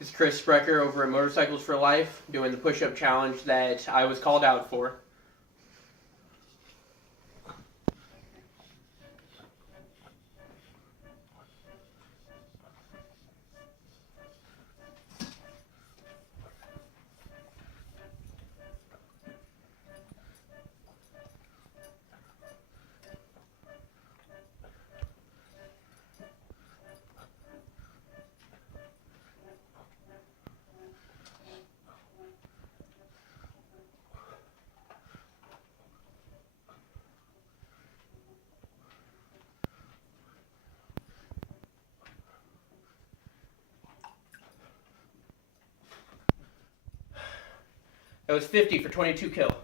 It's Chris Sprecher over at Motorcycles for Life doing the push-up challenge that I was called out for. That was 50 for 22 kills.